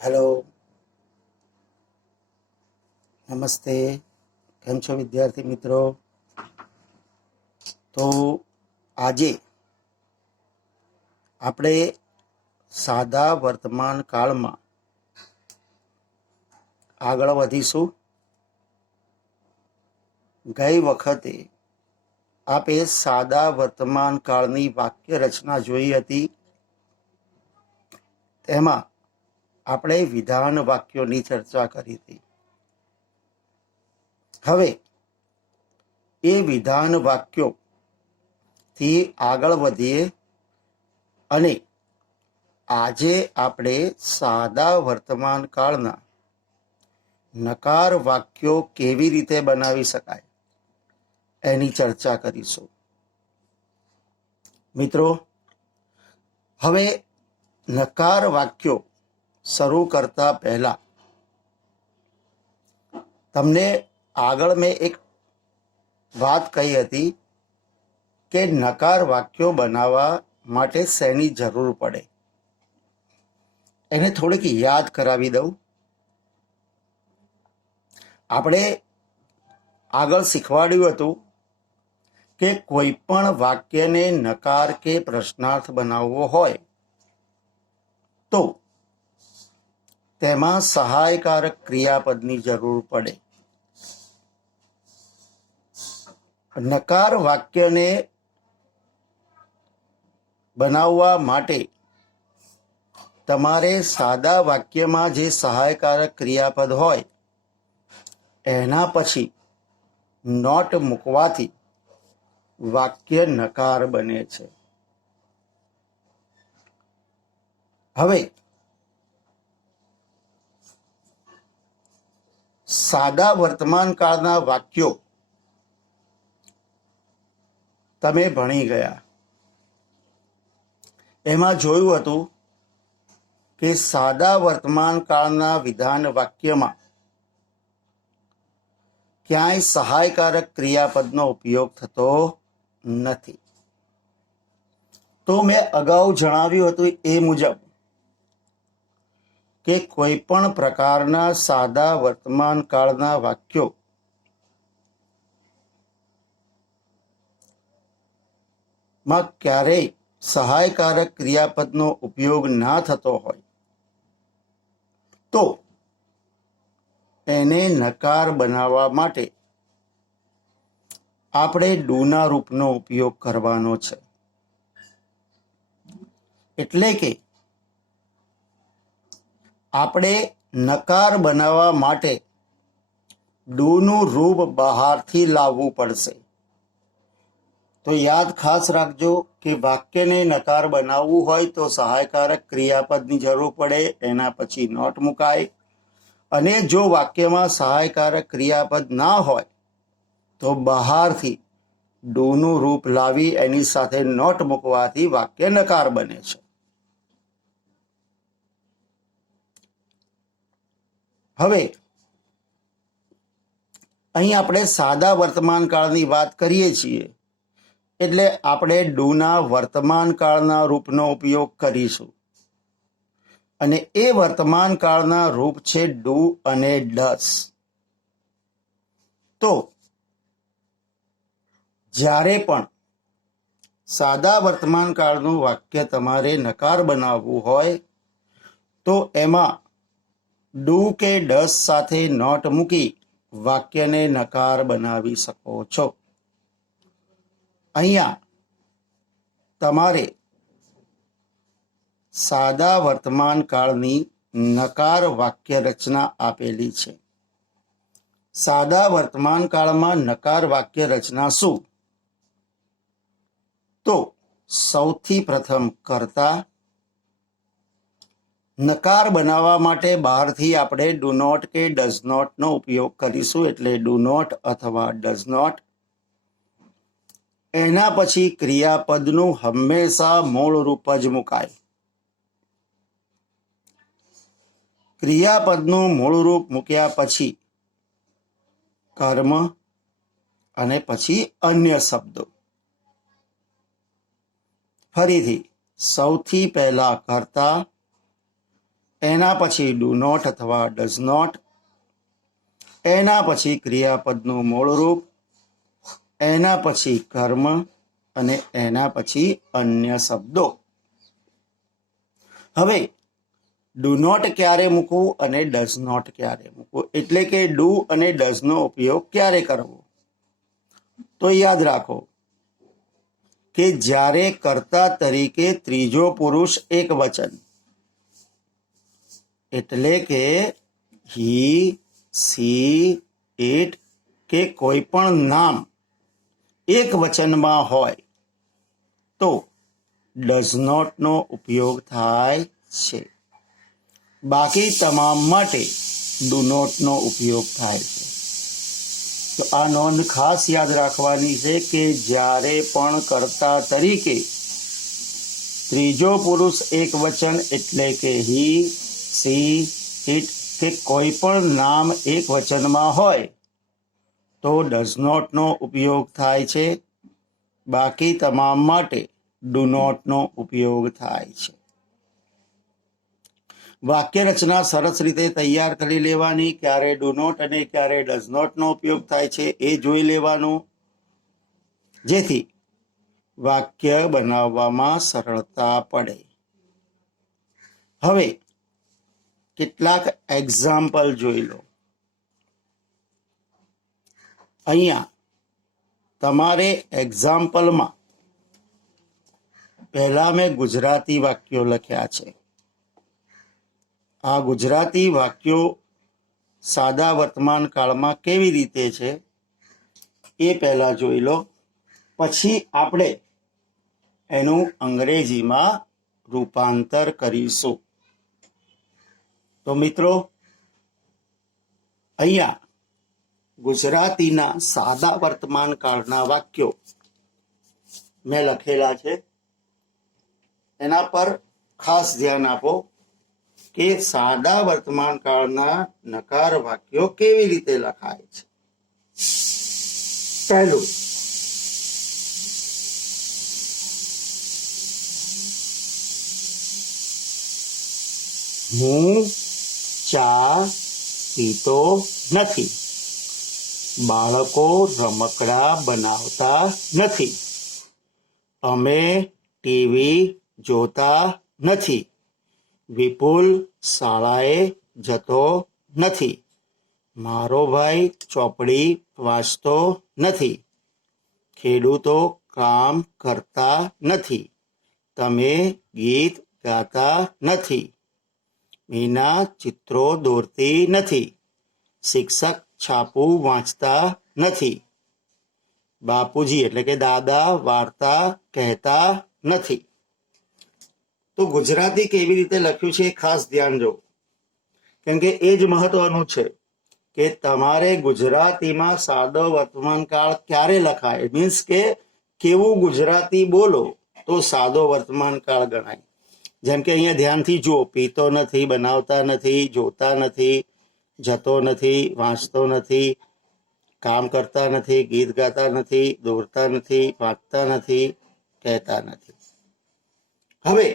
Hello, નમસ્તે. કેમ છો વિદ્યાર્થી મિત્રો? તો આજે આપણે સાદા વર્તમાન કાળમાં આગળ વધીશું. ગઈ વખતે આપે સાદા વર્તમાન કાળની વાક્ય રચના જોઈ હતી. તેમાં આપણે વિધાન વાક્યોની ચર્ચા કરી હતી. હવે એ વિધાન વાક્યો થી આગળ વધીએ અને આજે આપણે સાદા વર્તમાન કાળના નકાર વાક્યો કેવી રીતે બનાવી શકાય એની ચર્ચા કરીશું. મિત્રો, હવે નકાર વાક્યો શરૂ કરતા પહેલા તમને આગળ મેં એક વાત કહી હતી કે નકાર વાક્યો બનાવવા માટે શેની જરૂર પડે, એને થોડીક યાદ કરાવી દઉં. આપણે આગળ શીખવાડ્યું હતું કે કોઈ પણ વાક્યને નકાર કે પ્રશ્નાર્થ બનાવવો હોય તો તેમાં સહાયકારક ક્રિયાપદની જરૂર પડે. નકાર વાક્યને બનાવવા માટે તમારે સાદા વાક્યમાં જે સહાયકારક ક્રિયાપદ હોય એના પછી નોટ મૂકવાથી વાક્ય નકાર બને છે. હવે સાદા વર્તમાન કાળના વાક્યો તમે ભણી ગયા. એમાં જોયું હતું કે સાદા વર્તમાન કાળના વિધાન વાક્યમાં ક્યાંય સહાયકારક ક્રિયાપદનો ઉપયોગ થતો નથી. તો મેં અગાઉ જણાવ્યું હતું એ મુજબ કે કોઈ પણ પ્રકારના સાદા વર્તમાન કાળના વાક્યો માં ક્યારેય સહાયકારક ક્રિયાપદનો ઉપયોગ ના થતો હોય તો એને નકાર બનાવવા માટે આપણે ડુના રૂપનો ઉપયોગ કરવાનો છે. એટલે કે આપણે નકાર બનાવવા માટે ડુનું રૂપ બહારથી લાવવું પડશે. તો યાદ ખાસ રાખજો કે વાક્યને નકાર બનાવવું હોય તો સહાયકારક ક્રિયાપદની જરૂર પડે, એના પછી નોટ મુકાય. અને જો વાક્યમાં સહાયકારક ક્રિયાપદ ના હોય તો બહારથી ડુનું રૂપ લાવી એની સાથે નોટ મૂકવાથી વાક્ય નકાર બને છે. હવે અહીં આપણે સાદા વર્તમાન કાળની વાત કરીએ છીએ એટલે આપણે ડુના વર્તમાન કાળના રૂપનો ઉપયોગ કરીશું. અને એ વર્તમાન કાળના રૂપ છે ડુ અને ડસ. તો જ્યારે પણ સાદા વર્તમાન કાળનું વાક્ય તમારે નકાર બનાવવું હોય તો એમાં ડુ કે ડસ સાથે નોટ મૂકી વાક્યને નકાર બનાવી શકો છો. અહીંયા તમારે સાદા વર્તમાન કાળની નકાર વાક્ય રચના આપેલી છે. સાદા વર્તમાન કાળમાં નકાર વાક્ય રચના શું? તો સૌથી પ્રથમ કર્તા. નકાર બનાવવા માટે બહારથી આપણે ડુ નોટ કે ડઝ નોટનો ઉપયોગ કરીશું, એટલે ડુ નોટ અથવા ડઝ નોટ. એના પછી ક્રિયાપદનું હંમેશા મૂળ રૂપ જ મુકાય. ક્રિયાપદનું મૂળ રૂપ મૂક્યા પછી કર્મ અને પછી અન્ય શબ્દો. ફરીથી સૌથી પહેલા કર્તા, એના પછી ડુ નોટ અથવા ડઝ નોટ, એના પછી ક્રિયાપદનું મૂળ રૂપ, એના પછી કર્મ અને એના પછી અન્ય શબ્દો. હવે ડુ નોટ ક્યારે મૂકવું અને ડઝ નોટ ક્યારે મૂકવું, એટલે કે ડુ અને ડઝનો ઉપયોગ ક્યારે કરવો? તો યાદ રાખો કે જ્યારે કર્તા તરીકે ત્રીજો પુરુષ એક વચન એટલે કે હી, સી, ઇટ કે કોઈ પણ નામ એક વચનમાં હોય તો ડઝ નોટનો ઉપયોગ થાય છે. બાકી તમામ માટે ડુ નોટનો ઉપયોગ થાય છે. તો આ નોંધ ખાસ યાદ રાખવાની છે કે જ્યારે પણ કર્તા તરીકે ત્રીજો પુરુષ એક વચન એટલે કે હી, સી, ઇટ કે કોઈ પણ નામ એક વચનમાં હોય તો ડઝ નોટનો ઉપયોગ થાય છે. બાકી તમામ માટે ડુ નોટનો ઉપયોગ થાય છે. વાક્ય રચના સરસ રીતે તૈયાર કરી લેવાની. ક્યારે ડુ નોટ અને ક્યારે ડઝ નોટનો ઉપયોગ થાય છે એ જોઈ લેવાનું, જેથી વાક્ય બનાવવામાં સરળતા પડે. હવે કેટલાક એક્ઝામ્પલ જોઈ લો. અહીંયા તમારે એક્ઝામ્પલમાં પહેલા મેં ગુજરાતી વાક્યો લખ્યા છે. આ ગુજરાતી વાક્યો સાદા વર્તમાન કાળમાં કેવી રીતે છે એ પહેલા જોઈ લો, પછી આપણે એનું અંગ્રેજીમાં રૂપાંતર કરીશું. તો મિત્રો અહીંયા ગુજરાતીના સાદા વર્તમાન કાળના વાક્યો મેં લખેલા છે. એના પર ખાસ ધ્યાન આપો કે સાદા વર્તમાન કાળના નકાર વાક્યો કેવી રીતે લખાય છે. પહેલું, હું ચા પીતો નથી. બાળકો રમકડા બનાવતા નથી. અમે ટીવી જોતા નથી. વિપુલ શાળાએ જતો નથી. મારો ભાઈ ચોપડી વાંચતો નથી. ખેડૂતો કામ કરતા નથી. તમે ગીત ગાતા નથી. મીના ચિત્રો દોરતી નથી. શિક્ષક છાપું વાંચતા નથી. બાપુજી એટલે કે દાદા વાર્તા કહેતા નથી. તો ગુજરાતી કેવી રીતે લખ્યું છે ખાસ ધ્યાન જો, કેમ કે એ જ મહત્વનું છે કે તમારે ગુજરાતીમાં સાદો વર્તમાન કાળ ક્યારે લખાય, મીન્સ કે કેવું ગુજરાતી બોલો તો સાદો વર્તમાન કાળ ગણાય. જેમ કે અહીંયા ધ્યાનથી જુઓ, પીતો નથી, બનાવતા નથી, જોતા નથી, જતો નથી, વાંચતો નથી, કામ કરતા નથી, ગીત ગાતા નથી, દોરતા નથી, વાંચતા નથી, કહેતા નથી. હવે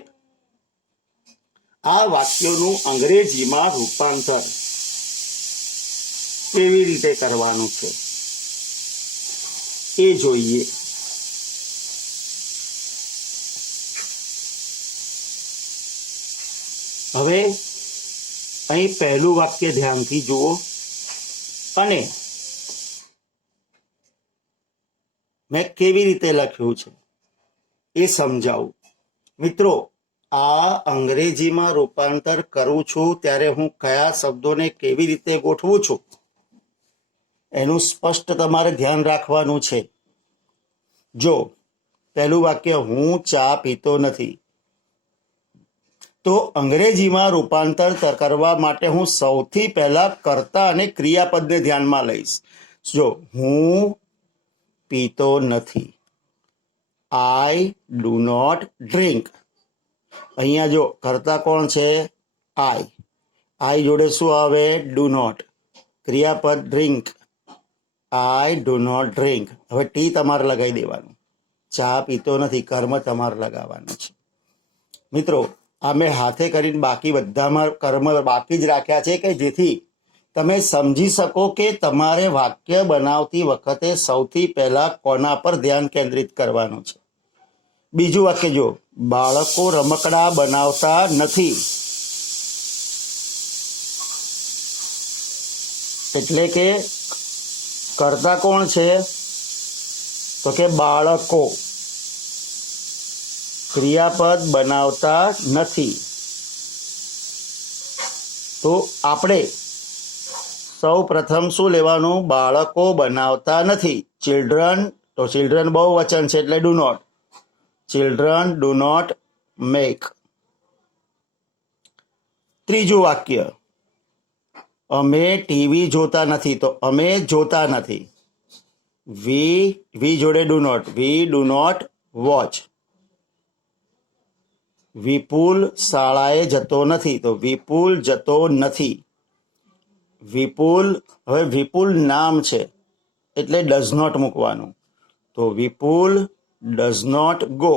આ વાક્યોનું અંગ્રેજીમાં રૂપાંતર કેવી રીતે કરવાનું છે એ જોઈએ. હવે અહીં પહેલું વાક્ય ધ્યાનથી જુઓ અને મેં કેવી રીતે લખ્યું છે એ સમજાવું. મિત્રો, આ અંગ્રેજીમાં રૂપાંતર કરું છું ત્યારે હું કયા શબ્દોને કેવી રીતે ગોઠવું છું એનું સ્પષ્ટ તમારે ધ્યાન રાખવાનું છે. જો પહેલું વાક્ય હું ચા પીતો નથી, તો અંગ્રેજીમાં રૂપાંતર કરવા માટે હું સૌથી પહેલા કર્તા અને ક્રિયાપદને ધ્યાનમાં લઈશ. જો હું પીતો નથી, આઈ ડુ નોટ ડ્રિંક. અહીંયા જો કર્તા કોણ છે? આઈ. આઈ જોડે શું આવે? Do not. ક્રિયાપદ drink, I do not drink. હવે ટી તમારે લગાવી દેવાનું. ચા પીતો નથી, કર્મ તમારે લગાવવાનું છે. મિત્રો, આ મેં હાથે કરીને બાકી બધામાં કર્મ બાકી જ રાખ્યા છે કે જેથી તમે સમજી શકો કે તમારે વાક્ય બનાવતી વખતે સૌથી પહેલા કોના પર ધ્યાન કેન્દ્રિત કરવાનું છે. બીજું વાક્ય જો, બાળકો રમકડા બનાવતા નથી, એટલે કે કરતા કોણ છે? તો કે બાળકો. ક્રિયાપદ બનાવતા નથી. તો આપણે સૌ પ્રથમ શું લેવાનું? બાળકો બનાવતા નથી. ચિલ્ડ્રન, તો ચિલ્ડ્રન બહુ વચન છે એટલે do not. Children do not make. ત્રીજું વાક્ય, અમે ટીવી જોતા નથી, તો અમે જોતા નથી. વી જોડે do not. We do not watch. Vipul શાળાએ જતો નથી, તો વિપુલ જતો નથી. વિપુલ, હવે વિપુલ નામ છે એટલે ડઝ નોટ મૂકવાનું. તો વિપુલ ડઝ નોટ ગો.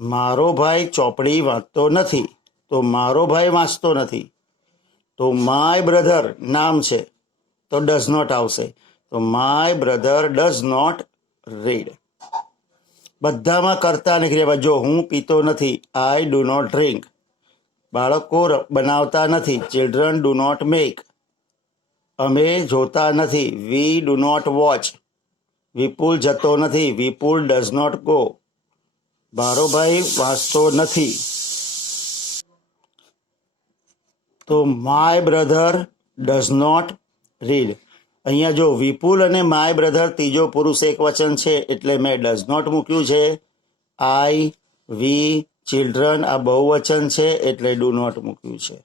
મારો ભાઈ ચોપડી વાંચતો નથી, તો મારો ભાઈ વાંચતો નથી. તો માય બ્રધર નામ છે તો ડઝ નોટ આવશે. તો my brother does not read. બધામાં કરતા નથી. જો હું પીતો નથી, આઈ ડુ નોટ ડ્રિંક. બાળકો બનાવતા નથી, ચિલ્ડ્રન ડુ નોટ મેક. અમે જોતા નથી, વી ડુ નોટ વોચ. વિપુલ જતો નથી, વિપુલ ડઝ નોટ ગો. મારો ભાઈ વાંચતો નથી, તો my brother does not read. અહીંયા જો વિપુલ અને માય બ્રધર ત્રીજો પુરુષ એક વચન છે એટલે મેં ડઝ નોટ મૂક્યું છે. આઈ, વી, ચિલ્ડ્રન આ બહુવચન છે એટલે ડુ નોટ મૂક્યું છે.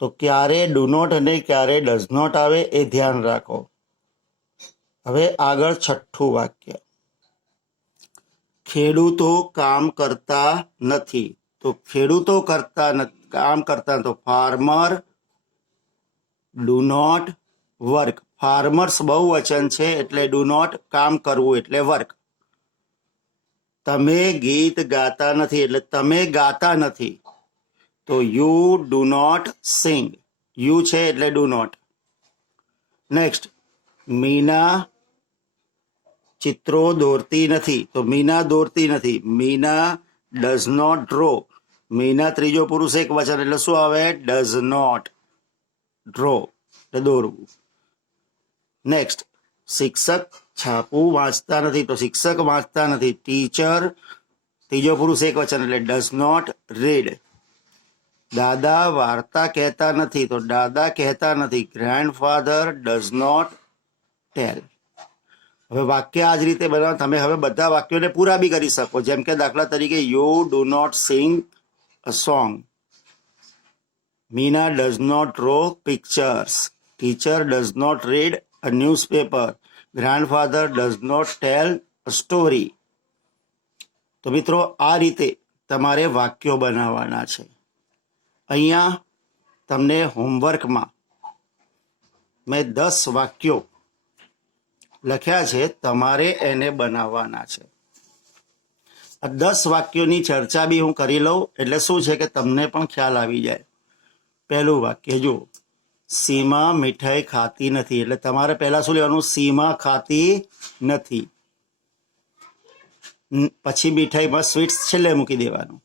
તો ક્યારે ડુ નોટ અને ક્યારે ડઝ નોટ આવે એ ધ્યાન રાખો. હવે આગળ છઠ્ઠું વાક્ય, ખેડૂતો કામ કરતા નથી, તો ખેડૂતો કામ કરતા, તો farmer do not work. Farmers બહુવચન છે એટલે ડુ નોટ કામ કરવું એટલે વર્ક. તમે ગીત ગાતા નથી એટલે તમે ગાતા નથી, તો you do not sing. You છે એટલે ડુ નોટ. નેક્સ્ટ, મીના ચિત્રો દોરતી નથી, તો મીના દોરતી નથી. Meena does not draw. Meena ત્રીજો પુરુષ એક વચન એટલે શું આવે? ડઝ નોટ ડ્રો એટલે દોરવું. નેક્સ્ટ, શિક્ષક છાપું વાંચતા નથી, તો શિક્ષક વાંચતા નથી. ટીચર ત્રીજો પુરુષ એક વચન એટલે ડઝ નોટ રીડ. દાદા વાર્તા કહેતા નથી, તો દાદા કહેતા નથી. ગ્રેન્ડફાધર ડઝ નોટ ટેલ. હવે વાક્ય આ જ રીતે બનાવો. તમે હવે બધા વાક્યોને પૂરા બી કરી શકો. જેમ કે દાખલા તરીકે, you do not sing a song. Meena does not draw pictures. Teacher does not read a newspaper. Grandfather does not tell a story. તો મિત્રો આ રીતે તમારે વાક્યો બનાવવાના છે. અહીંયા તમને હોમવર્કમાં મેં 10 વાક્યો લખ્યા છે, તમારે એને બનાવવાના છે. આ 10 વાક્યોની ચર્ચા બી હું કરી લઉં એટલે શું છે કે તમને પણ ખ્યાલ આવી જાય. પહેલું વાક્ય જો, સીમા મીઠાઈ ખાતી નથી, એટલે તમારે પહેલા શું લેવાનું? સીમા ખાતી નથી. પછી મીઠાઈમાં સ્વીટ્સ છેલ્લે મૂકી દેવાનું.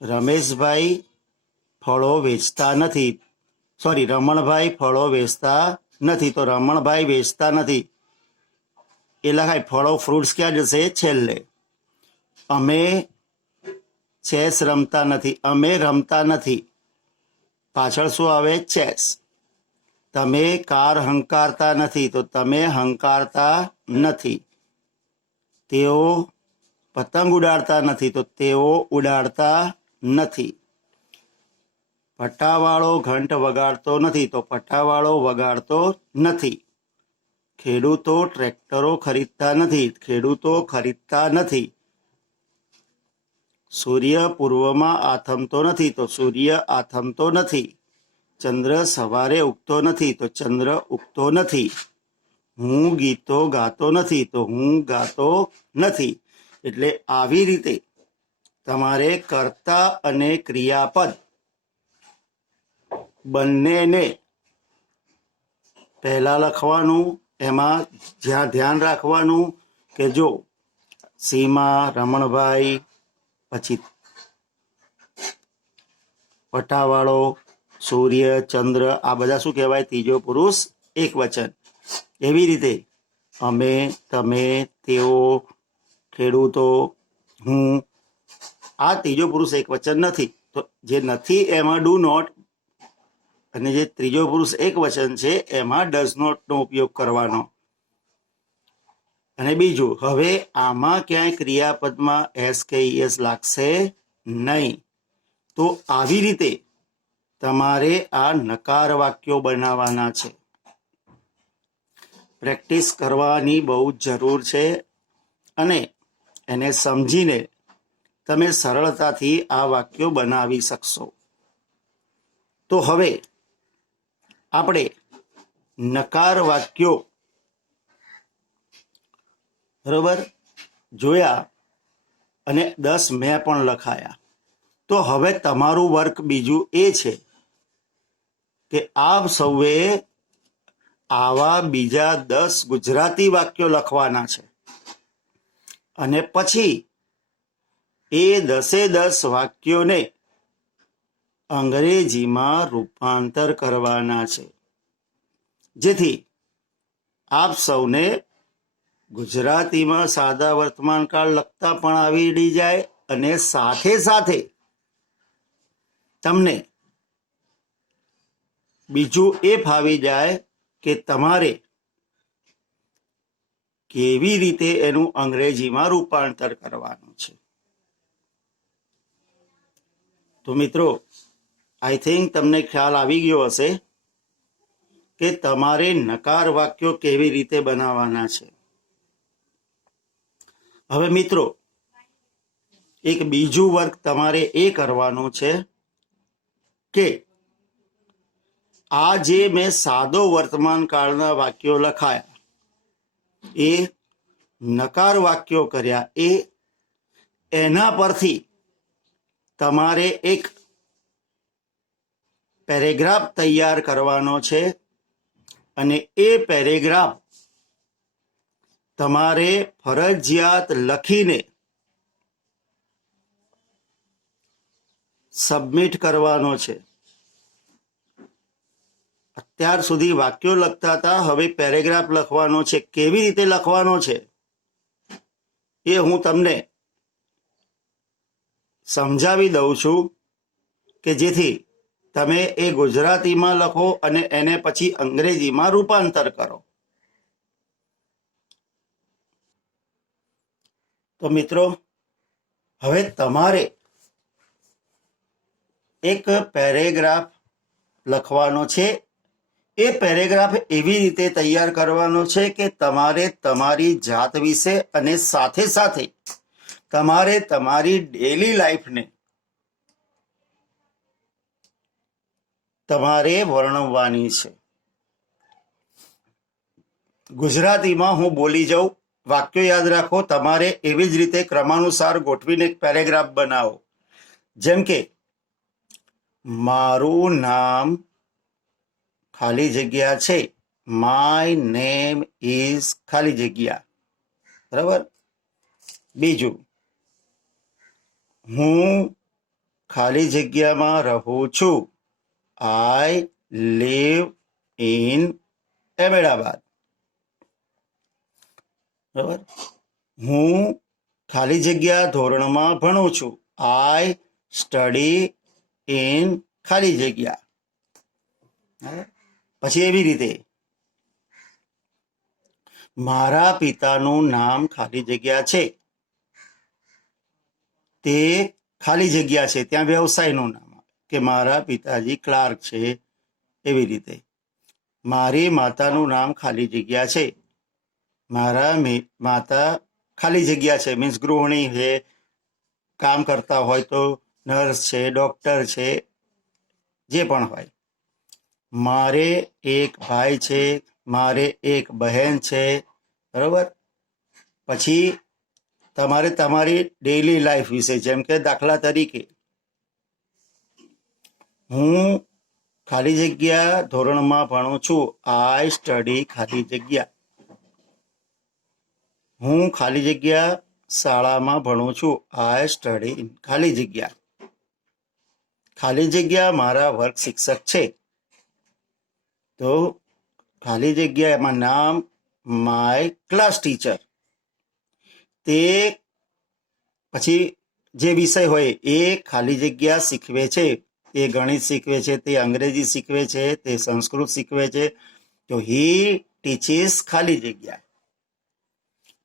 રમેશભાઈ ફળો વેચતા નથી, સોરી રમણભાઈ ફળો વેચતા નથી, તો રમણભાઈ વેચતા નથી એ લખાય. ફળો ફ્રૂટ્સ ક્યાં જશે? છેલ્લે. અમે ચેસ રમતા નથી, અમે રમતા નથી, પાછળ શું આવે? ચેસ. તમે કાર હંકારતા નથી, તો તમે હંકારતા નથી. તેઓ પતંગ ઉડાડતા નથી, તો તેઓ ઉડાડતા નથી. પટાવાળો ઘંટ વગાડતો નથી, તો પટાવાળો વગાડતો નથી. ખેડૂતો ટ્રેક્ટરો ખરીદતા નથી, ખેડૂતો ખરીદતા નથી. સૂર્ય પૂર્વમાં આથમતો નથી, તો સૂર્ય આથમતો નથી. ચંદ્ર સવારે ઉગતો નથી, તો ચંદ્ર ઉગતો નથી. હું ગીતો ગાતો નથી, તો હું ગાતો નથી. એટલે આવી રીતે તમારે કર્તા અને ક્રિયાપદ બંનેને પહેલા લખવાનું. એમાં જ્યાં ધ્યાન રાખવાનું કે જો સીમા, રમણભાઈ, પછી પટાવાળો, સૂર્ય, ચંદ્ર, આ બધા શું કહેવાય? ત્રીજો પુરુષ એક વચન. એવી રીતે અમે, તમે, તેઓ, ખેડૂતો, હું, આ ત્રીજો પુરુષ એક વચન નથી. તો જે નથી એમાં ડુ નોટ, અને જે ત્રીજો પુરુષ એક વચન છે એમાં ડઝ નોટનો ઉપયોગ કરવાનો. અને બીજું, હવે આમાં ક્યાંય ક્રિયાપદમાં એસ કે ઈએસ લાગશે નહીં. તો આવી રીતે તમારે આ નકાર વાક્યો બનાવવાના છે. પ્રેક્ટિસ કરવાની બહુ જ જરૂર છે અને એને સમજીને તમે સરળતાથી આ વાક્યો બનાવી શકશો. તો હવે આપણે નકાર વાક્યો બરોબર જોયા અને 10 મેં પણ લખાયા. તો હવે તમારું વર્ક બીજું એ છે કે આપ સૌએ આવા બીજા 10 ગુજરાતી વાક્યો લખવાના છે અને પછી એ 10 વાક્યોને અંગ્રેજીમાં રૂપાંતર કરવાના છે, જેથી આપ સૌને ગુજરાતીમાં સાદા વર્તમાનકાળ લખતા પણ આવડી જાય અને સાથે સાથે તમને બીજું એ ફાવી જાય કે તમારે કેવી રીતે એનું અંગ્રેજીમાં રૂપાંતર કરવાનું છે. તો મિત્રો, આઈ થિંક તમને ખ્યાલ આવી ગયો હશે કે તમારે નકાર વાક્યો કેવી રીતે બનાવવાના છે. હવે મિત્રો, એક બીજું વર્ક તમારે એ કરવાનું છે કે આ જે મેં સાદો વર્તમાન કાળના વાક્યો લખાયા, એ નકાર વાક્યો કર્યા, એના પરથી તમારે એક પેરેગ્રાફ તૈયાર કરવાનો છે અને એ પેરેગ્રાફ તમારે ફરજિયાત લખીને સબમિટ કરવાનો છે. અત્યાર સુધી વાક્યો લખતા હતા, હવે પેરેગ્રાફ લખવાનો છે. કેવી રીતે લખવાનો છે એ હું તમને સમજાવી દઉં છું કે જેથી તમે એ ગુજરાતીમાં લખો અને એને પછી અંગ્રેજીમાં રૂપાંતર કરો. તો મિત્રો, હવે તમારે એક પેરેગ્રાફ લખવાનો છે. એ પેરેગ્રાફ એવી રીતે તૈયાર કરવાનો છે કે તમારે તમારી જાત વિશે અને સાથે સાથે તમારે તમારી ડેલી લાઈફને તમારે વર્ણવવાની છે. ગુજરાતીમાં હું બોલી જાઉં, વાક્યો યાદ રાખો. તમારે એવી જ રીતે ક્રમાનુસાર ગોઠવીને એક પેરેગ્રાફ બનાવો. જેમ કે મારું નામ ખાલી જગ્યા છે, માય નેમ ઇઝ ખાલી જગ્યા. બરાબર. બીજું, હું ખાલી જગ્યામાં રહું છું, આઈ લીવ ઇન અહેમદાબાદ. બરાબર. હું ખાલી જગ્યા ધોરણમાં ભણું છું, આઈ સ્ટડી ઇન ખાલી જગ્યા. પછી એવી રીતે મારા પિતાનું નામ ખાલી જગ્યા છે, તે ખાલી જગ્યા છે, ત્યાં વ્યવસાયનું નામ કે મારા પિતાજી ક્લાર્ક છે. એવી રીતે મારી માતાનું નામ ખાલી જગ્યા છે, મારા માતા ખાલી જગ્યા છે મીન્સ ગૃહિણી છે, કામ કરતા હોય તો નર્સ છે, ડોક્ટર છે, જે પણ હોય. મારે એક ભાઈ છે, મારે એક બહેન છે. બરોબર. પછી તમારે તમારી ડેઈલી લાઈફ વિશે, જેમ કે દાખલા તરીકે હું ખાલી જગ્યા ધોરણમાં ભણું છું, આઈ સ્ટડી ખાલી જગ્યા. હું ખાલી જગ્યા શાળામાં ભણું છું, આઈ સ્ટડી ખાલી જગ્યા. ખાલી જગ્યા મારા વર્ગ શિક્ષક છે, તો ખાલી જગ્યા એમાં નામ માય ક્લાસ ટીચર. તે પછી જે વિષય હોય એ ખાલી જગ્યા શીખવે છે, તે ગણિત શીખવે છે, તે અંગ્રેજી શીખવે છે, તે સંસ્કૃત શીખવે છે, તો હી ટીચીસ ખાલી જગ્યા.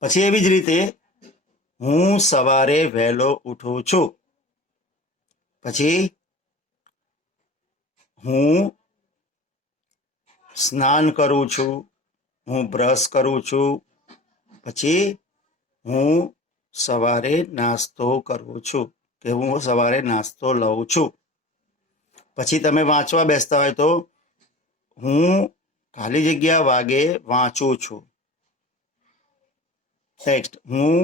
પછી એવી જ રીતે હું સવારે વહેલો ઉઠું છું, પછી હું સ્નાન કરું છું, હું બ્રશ કરું છું, પછી હું સવારે નાસ્તો કરું છું, કે હું સવારે નાસ્તો લઉં છું. પછી તમે વાંચવા બેસતા હોય તો હું ખાલી જગ્યા વાગે વાંચું છું. નેક્સ્ટ, હું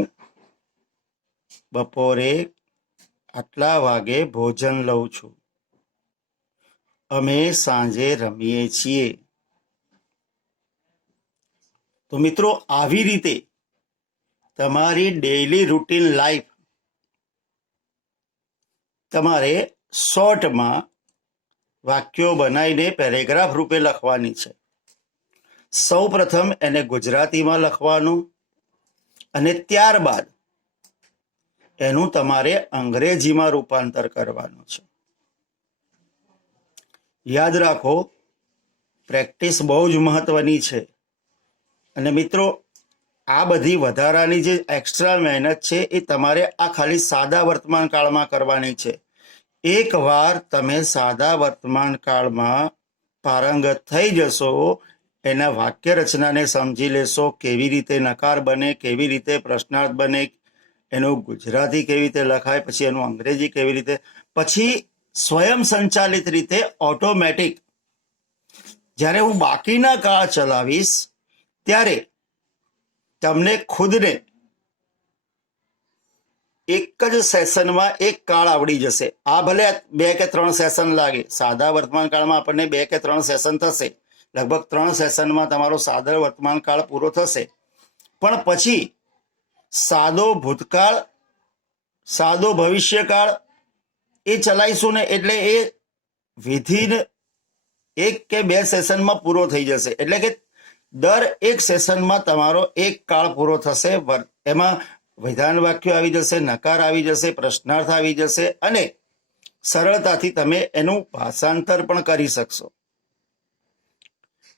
બપોરે આટલા વાગે ભોજન લઉં છું. અમે સાંજે રમીએ છીએ. તો મિત્રો, આવી રીતે તમારી ડેઈલી રૂટીન લાઈફ તમારે શોર્ટમાં વાક્યો બનાવીને પેરેગ્રાફ રૂપે લખવાની છે. સૌ પ્રથમ એને ગુજરાતીમાં લખવાનું અને ત્યારબાદ એનું તમારે અંગ્રેજીમાં રૂપાંતર કરવાનું છે. યાદ રાખો, પ્રેક્ટિસ બહુ જ મહત્વની છે. અને મિત્રો, આ બધી વધારાની જે એક્સ્ટ્રા મહેનત છે એ તમારે આ ખાલી સાદા વર્તમાન કાળમાં કરવાની છે. એકવાર તમે સાદા વર્તમાન કાળમાં પારંગત થઈ જશો, એના વાક્ય રચનાને સમજી લેશો, કેવી રીતે નકાર બને, કેવી રીતે પ્રશ્નાર્થ બને, એનું ગુજરાતી કેવી રીતે લખાય, પછી એનું અંગ્રેજી કેવી રીતે, પછી સ્વયં સંચાલિત રીતે ઓટોમેટિક જ્યારે હું બાકીના કાળ ચલાવીશ ત્યારે તમને ખુદને એક જ સેશનમાં એક કાળ આવડી જશે. આ ભલે 2 કે 3 સેશન લાગે, સાદા વર્તમાન કાળમાં આપણને 2 કે 3 સેશન થશે, લગભગ 3 સેશનમાં તમારો સાદા વર્તમાન કાળ પૂરો થશે. પણ પછી સાદો ભૂતકાળ, સાદો ભવિષ્યકાળ એ ચલાવીશું ને, એટલે એ વિધિન 1 કે 2 સેશનમાં પૂરો થઈ જશે. એટલે કે દર એક સેશનમાં તમારો એક કાળ પૂરો થશે. એમાં વિધાન વાક્યો આવી જશે, નકાર આવી જશે, પ્રશ્નાર્થ આવી જશે, અને સરળતાથી તમે એનું ભાષાંતર પણ કરી શકશો.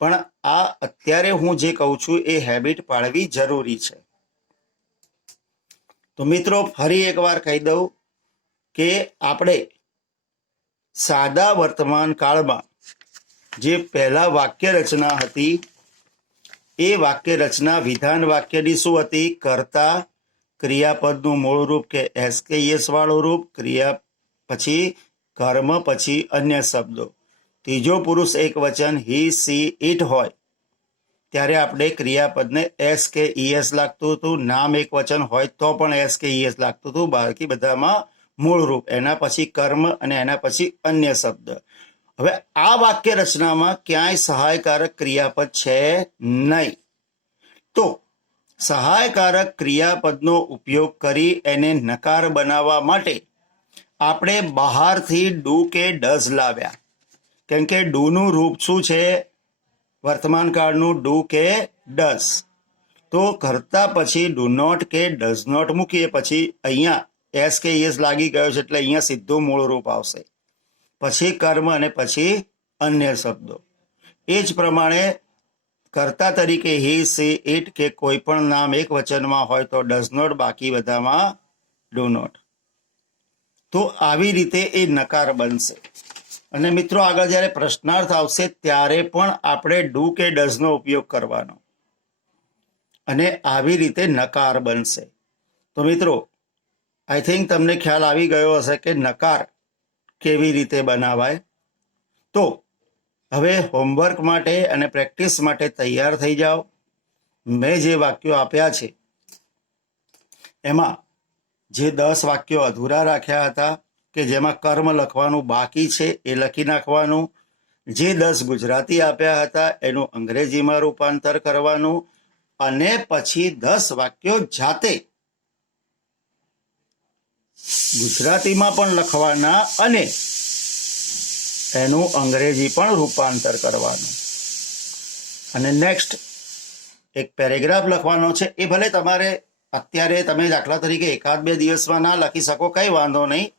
પણ આ અત્યારે હું જે કહું છું એ હેબિટ પાડવી જરૂરી છે. તો મિત્રો, ફરી એકવાર કહી દઉં કે આપણે સાદા વર્તમાન કાળમાં જે પહેલા વાક્ય રચના હતી એ વાક્ય રચના વિધાન વાક્યની શું હતી? કર્તા, ક્રિયાપદનું મૂળ રૂપ કે એસકેએસ વાળું રૂપ, ક્રિયા પછી કર્મ, પછી અન્ય શબ્દો. ત્રીજો પુરુષ એક વચન હી, સી, ઇટ હોય ત્યારે આપણે ક્રિયાપદને એસ કે ઈએસ લાગતું હતું. નામ એક વચન હોય તો પણ એસ કે ઈએસ લાગતું હતું. બાકી બધામાં મૂળ રૂપ, એના પછી કર્મ અને એના પછી અન્ય શબ્દ. હવે આ વાક્ય રચનામાં ક્યાંય સહાયકારક ક્રિયાપદ છે નહીં. તો સહાયકારક ક્રિયાપદનો ઉપયોગ કરી એને નકાર બનાવવા માટે આપણે બહારથી ડુ કે ડઝ લાવ્યા. કેમ કે ડુનું રૂપ શું છે? વર્તમાન કાળનું ડુ કે ડઝ. તો કરતા પછી ડુ નોટ કે ડઝ નોટ મૂકીએ, પછી અહીંયા એસ કે યસ લાગી ગયો છે એટલે અહીંયા સીધું મૂળ રૂપ આવશે, પછી કર્મ અને પછી અન્ય શબ્દો. એ જ પ્રમાણે કર્તા તરીકે હી, સી, ઇટ કે કોઈ પણ નામ એક વચનમાં હોય તો ડઝ નોટ, બાકી બધામાં ડુ નોટ. તો આવી રીતે એ નકાર બનશે. અને મિત્રો, આગળ જ્યારે પ્રશ્નાર્થ આવશે ત્યારે પણ આપણે ડુ કે ડઝનો ઉપયોગ કરવાનો અને આવી રીતે નકાર બનશે. તો મિત્રો, આઈ થિંક તમને ખ્યાલ આવી ગયો હશે કે નકાર કેવી રીતે બનાવાય. તો હવે હોમવર્ક માટે અને પ્રેક્ટિસ માટે તૈયાર થઈ જાઓ. મેં જે વાક્યો આપ્યા છે એમાં જે 10 વાક્યો અધૂરા રાખ્યા હતા કે જેમાં કર્મ લખવાનું બાકી છે એ લખી નાખવાનું, જે 10 ગુજરાતી આપ્યા હતા એનું અંગ્રેજીમાં રૂપાંતર કરવાનું, અને પછી 10 વાક્યો જાતે ગુજરાતીમાં પણ લખવાના અને એનું અંગ્રેજી પણ રૂપાંતર કરવાનું. અને નેક્સ્ટ એક પેરેગ્રાફ લખવાનો છે. એ ભલે તમારે અત્યારે તમે દાખલા તરીકે 1-2 દિવસમાં ના લખી શકો, કઈ વાંધો નહીં,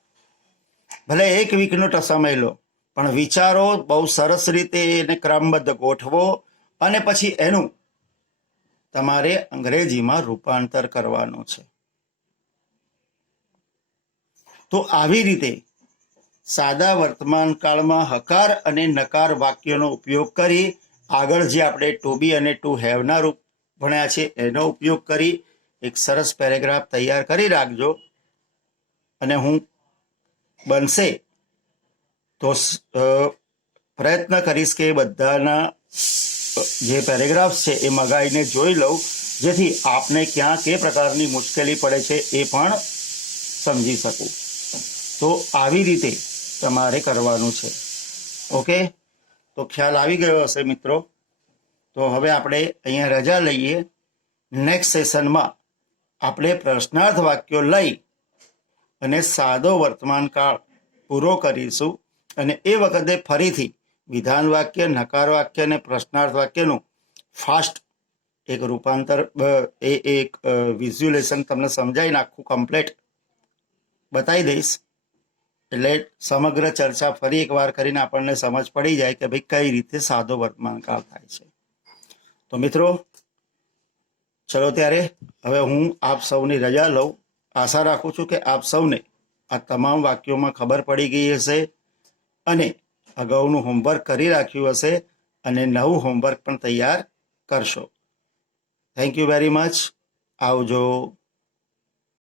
ભલે 1 વીકનો સમય લો, પણ વિચારો બહુ સરસ રીતે એને ક્રમબદ્ધ ગોઠવો અને પછી એનું તમારે અંગ્રેજીમાં રૂપાંતર કરવાનું છે. તો આવી રીતે સાદા વર્તમાન કાળમાં હકાર અને નકાર વાક્યોનો ઉપયોગ કરી આગળ જે આપણે ટુ બી અને ટુ હેવના રૂપ ભણ્યા છે એનો ઉપયોગ કરી એક સરસ પેરેગ્રાફ તૈયાર કરી રાખજો. અને હું બનશે તો પ્રયત્ન કરીશ કે બધાના જે પેરેગ્રાફ્સ છે એ મગાઈને જોઈ લઉં, જેથી આપને ક્યાં કે પ્રકારની મુશ્કેલી પડે છે એ પણ સમજી શકું. તો આવી રીતે તમારે કરવાનું છે. ઓકે, તો ખ્યાલ આવી ગયો હશે મિત્રો. તો હવે આપણે અહીંયા રજા લઈએ. નેક્સ્ટ સેશનમાં આપણે પ્રશ્નાર્થ વાક્યો લઈ અને સાદો વર્તમાન કાળ પૂરો કરીશું. અને એ વખતે ફરીથી વિધાન વાક્ય, નકાર વાક્ય અને પ્રશ્નાર્થ વાક્યનું ફાસ્ટ એક રૂપાંતર, એક વિઝ્યુલેશન તમને સમજાવીને આખું કમ્પ્લેટ બતાવી દઈશ. એટલે સમગ્ર ચર્ચા ફરી એકવાર કરીને આપણને સમજ પડી જાય કે ભાઈ કઈ રીતે સાદો વર્તમાન કાળ થાય છે. તો મિત્રો ચલો ત્યારે હવે હું આપ સૌની રજા લઉં. આશા રાખું છું કે આપ સૌને આ તમામ વાક્યોમાં ખબર પડી ગઈ હશે અને અગાઉનું હોમવર્ક કરી રાખ્યું હશે અને નવું હોમવર્ક પણ તૈયાર કરશો. Thank you very much. આવજો.